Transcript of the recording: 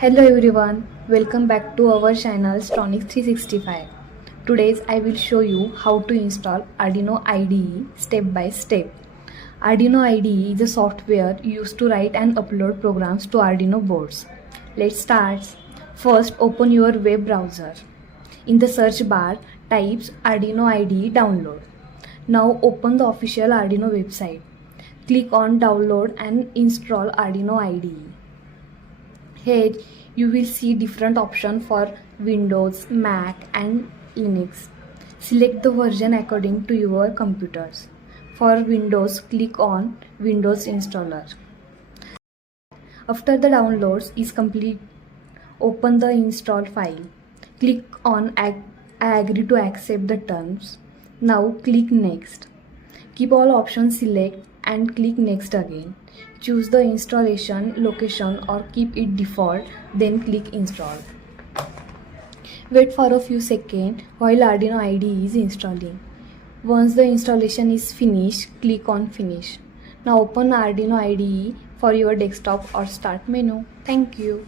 Hello everyone, welcome back to our channel Stronic 365. Today I will show you how to install Arduino IDE step by step. Arduino IDE is a software used to write and upload programs to Arduino boards. Let's start. First, open your web browser. In the search bar, type Arduino IDE download. Now open the official Arduino website. Click on download and install Arduino IDE. Here you will see different options for Windows, Mac and Linux. Select the version according to your computers. For Windows, click on Windows installer. After the downloads is complete, open the install file. Click on I agree to accept the terms. Now click next. Keep all options select and click next again. Choose the installation location or keep it default, then click install. Wait for a few seconds while Arduino IDE is installing. Once the installation is finished, click on finish. Now open Arduino IDE for your desktop or start menu. Thank you.